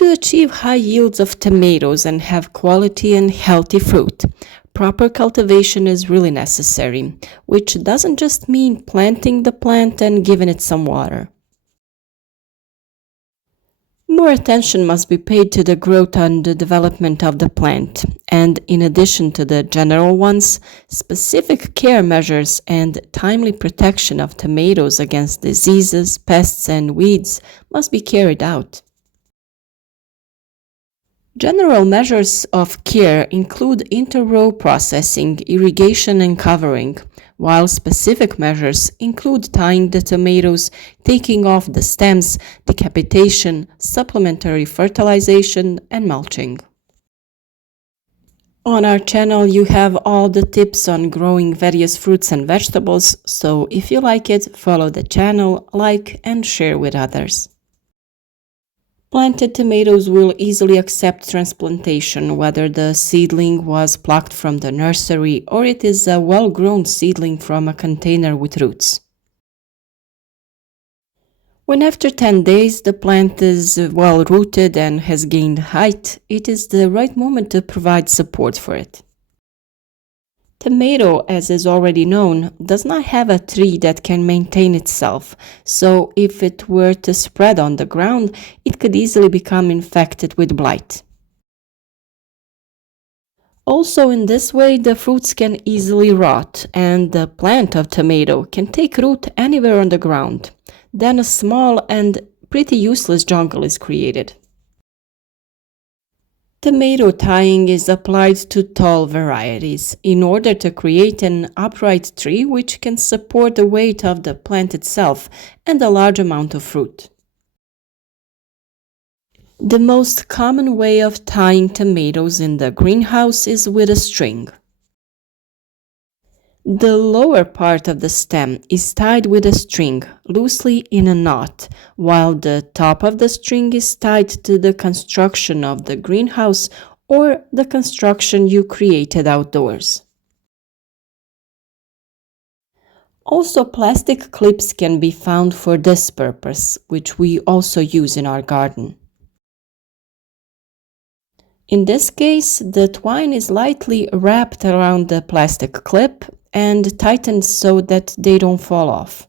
To achieve high yields of tomatoes and have quality and healthy fruit, proper cultivation is really necessary, which doesn't just mean planting the plant and giving it some water. More attention must be paid to the growth and the development of the plant, and in addition to the general ones, specific care measures and timely protection of tomatoes against diseases, pests, and weeds must be carried out. General measures of care include inter-row processing, irrigation, and covering, while specific measures include tying the tomatoes, taking off the stems, decapitation, supplementary fertilization, and mulching. On our channel you have all the tips on growing various fruits and vegetables, so if you like it, follow the channel, like, and share with others. Planted tomatoes will easily accept transplantation, whether the seedling was plucked from the nursery or it is a well-grown seedling from a container with roots. When after 10 days the plant is well rooted and has gained height, it is the right moment to provide support for it. Tomato, as is already known, does not have a tree that can maintain itself, so if it were to spread on the ground, it could easily become infected with blight. Also, in this way, the fruits can easily rot, and the plant of tomato can take root anywhere on the ground. Then a small and pretty useless jungle is created. Tomato tying is applied to tall varieties in order to create an upright tree which can support the weight of the plant itself and a large amount of fruit. The most common way of tying tomatoes in the greenhouse is with a string. The lower part of the stem is tied with a string, loosely in a knot, while the top of the string is tied to the construction of the greenhouse or the construction you created outdoors. Also, plastic clips can be found for this purpose, which we also use in our garden. In this case, the twine is lightly wrapped around the plastic clip and tightened so that they don't fall off.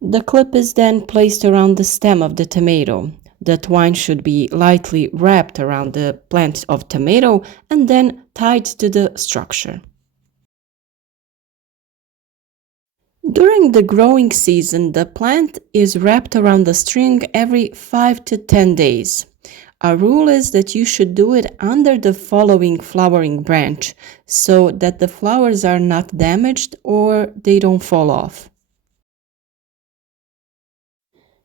The clip is then placed around the stem of the tomato. The twine should be lightly wrapped around the plant of tomato and then tied to the structure. During the growing season, the plant is wrapped around the string every 5 to 10 days. A rule is that you should do it under the following flowering branch so that the flowers are not damaged or they don't fall off.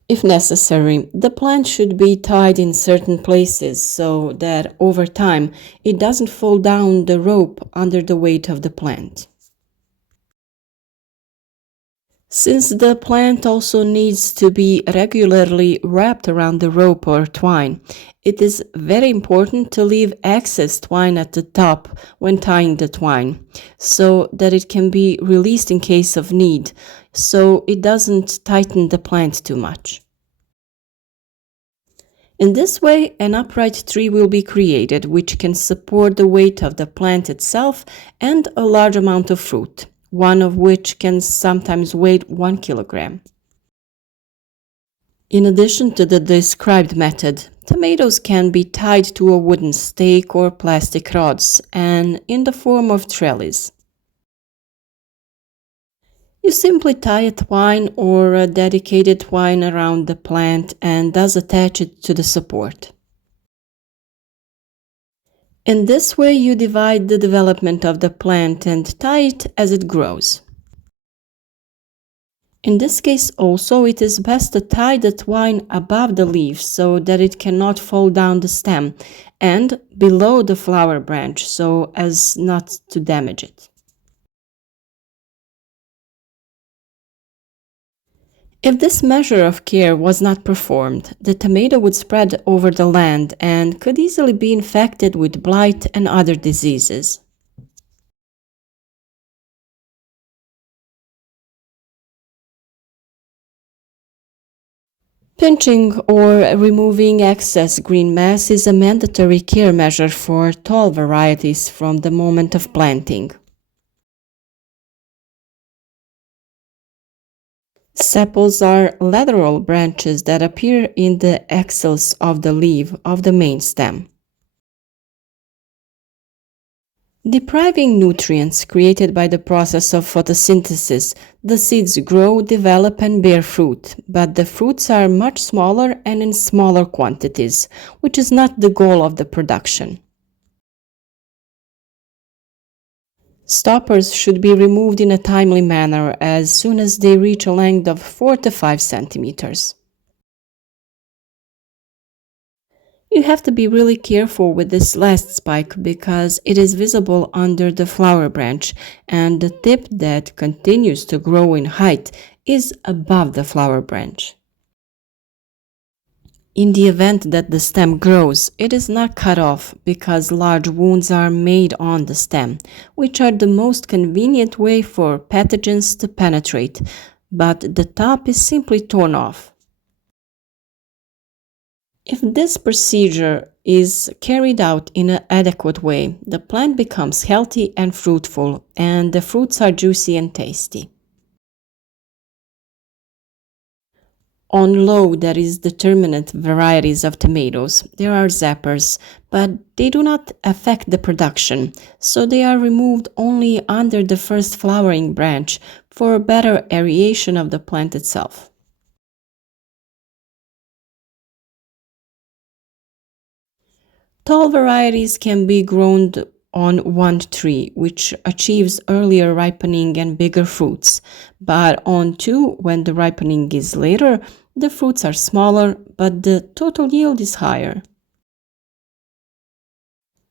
If necessary, the plant should be tied in certain places so that over time it doesn't fall down the rope under the weight of the plant. Since the plant also needs to be regularly wrapped around the rope or twine, it is very important to leave excess twine at the top when tying the twine, so that it can be released in case of need, so it doesn't tighten the plant too much. In this way, an upright tree will be created, which can support the weight of the plant itself and a large amount of fruit, one of which can sometimes weigh 1 kilogram. In addition to the described method, tomatoes can be tied to a wooden stake or plastic rods and in the form of trellis. You simply tie a twine or a dedicated twine around the plant and thus attach it to the support. In this way, you divide the development of the plant and tie it as it grows. In this case also, it is best to tie the twine above the leaf so that it cannot fall down the stem, and below the flower branch so as not to damage it. If this measure of care was not performed, the tomato would spread over the land and could easily be infected with blight and other diseases. Pinching or removing excess green mass is a mandatory care measure for tall varieties from the moment of planting. Sepals are lateral branches that appear in the axils of the leaf of the main stem. Depriving nutrients created by the process of photosynthesis, the seeds grow, develop, and bear fruit, but the fruits are much smaller and in smaller quantities, which is not the goal of the production. Stoppers should be removed in a timely manner as soon as they reach a length of 4 to 5 centimeters. You have to be really careful with this last spike because it is visible under the flower branch and the tip that continues to grow in height is above the flower branch. In the event that the stem grows, it is not cut off because large wounds are made on the stem, which are the most convenient way for pathogens to penetrate, but the top is simply torn off. If this procedure is carried out in an adequate way, the plant becomes healthy and fruitful, and the fruits are juicy and tasty. On low, that is determinate varieties of tomatoes, there are zappers, but they do not affect the production, so they are removed only under the first flowering branch for better aeration of the plant itself. Tall varieties can be grown on one tree, which achieves earlier ripening and bigger fruits, but on two, when the ripening is later, the fruits are smaller, but the total yield is higher.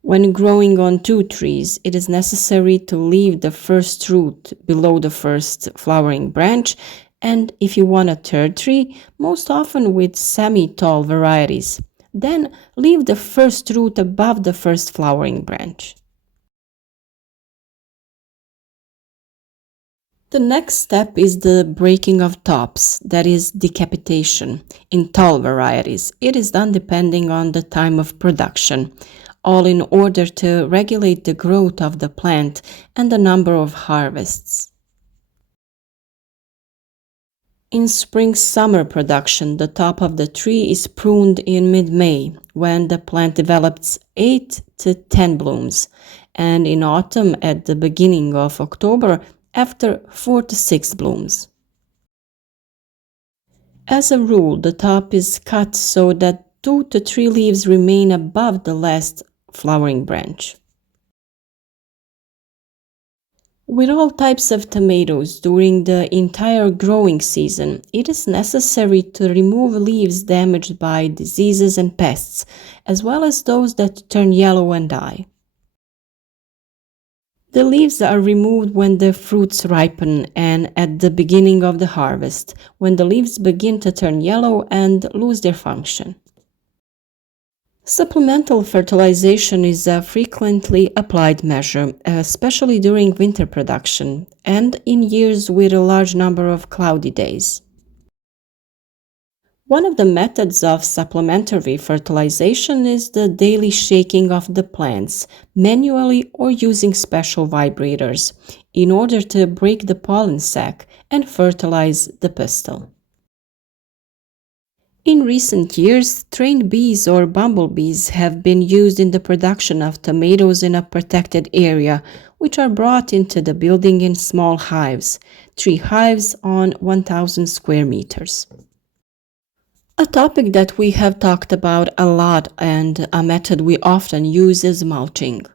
When growing on two trees, it is necessary to leave the first root below the first flowering branch, and if you want a third tree, most often with semi-tall varieties, then leave the first root above the first flowering branch. The next step is the breaking of tops, that is decapitation, in tall varieties. It is done depending on the time of production, all in order to regulate the growth of the plant and the number of harvests. In spring-summer production, the top of the tree is pruned in mid-May, when the plant develops 8 to 10 blooms, and in autumn at the beginning of October after 4 to 6 blooms. As a rule, the top is cut so that 2 to 3 leaves remain above the last flowering branch. With all types of tomatoes during the entire growing season, it is necessary to remove leaves damaged by diseases and pests, as well as those that turn yellow and die. The leaves are removed when the fruits ripen and at the beginning of the harvest, when the leaves begin to turn yellow and lose their function. Supplemental fertilization is a frequently applied measure, especially during winter production and in years with a large number of cloudy days. One of the methods of supplementary fertilization is the daily shaking of the plants, manually or using special vibrators, in order to break the pollen sac and fertilize the pistil. In recent years, trained bees or bumblebees have been used in the production of tomatoes in a protected area, which are brought into the building in small hives, 3 hives on 1,000 square meters. A topic that we have talked about a lot and a method we often use is mulching.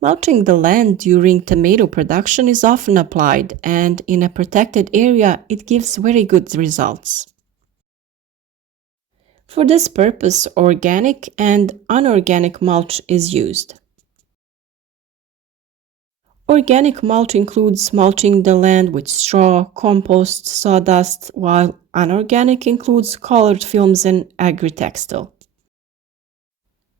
Mulching the land during tomato production is often applied, and in a protected area it gives very good results. For this purpose, organic and unorganic mulch is used. Organic mulch includes mulching the land with straw, compost, sawdust, while unorganic includes colored films and agri-textile.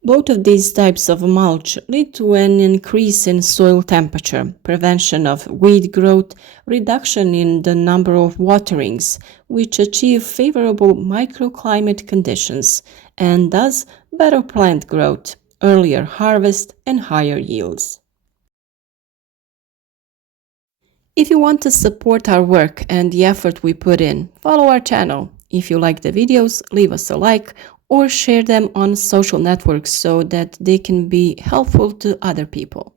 Both of these types of mulch lead to an increase in soil temperature, prevention of weed growth, reduction in the number of waterings, which achieve favorable microclimate conditions, and thus better plant growth, earlier harvest, and higher yields. If you want to support our work and the effort we put in, follow our channel. If you like the videos, leave us a like or share them on social networks so that they can be helpful to other people.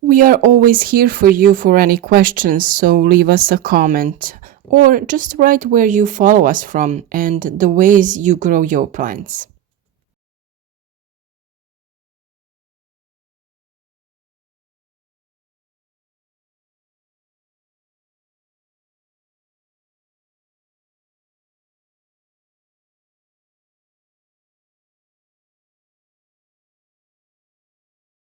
We are always here for you for any questions, so leave us a comment or just write where you follow us from and the ways you grow your plants.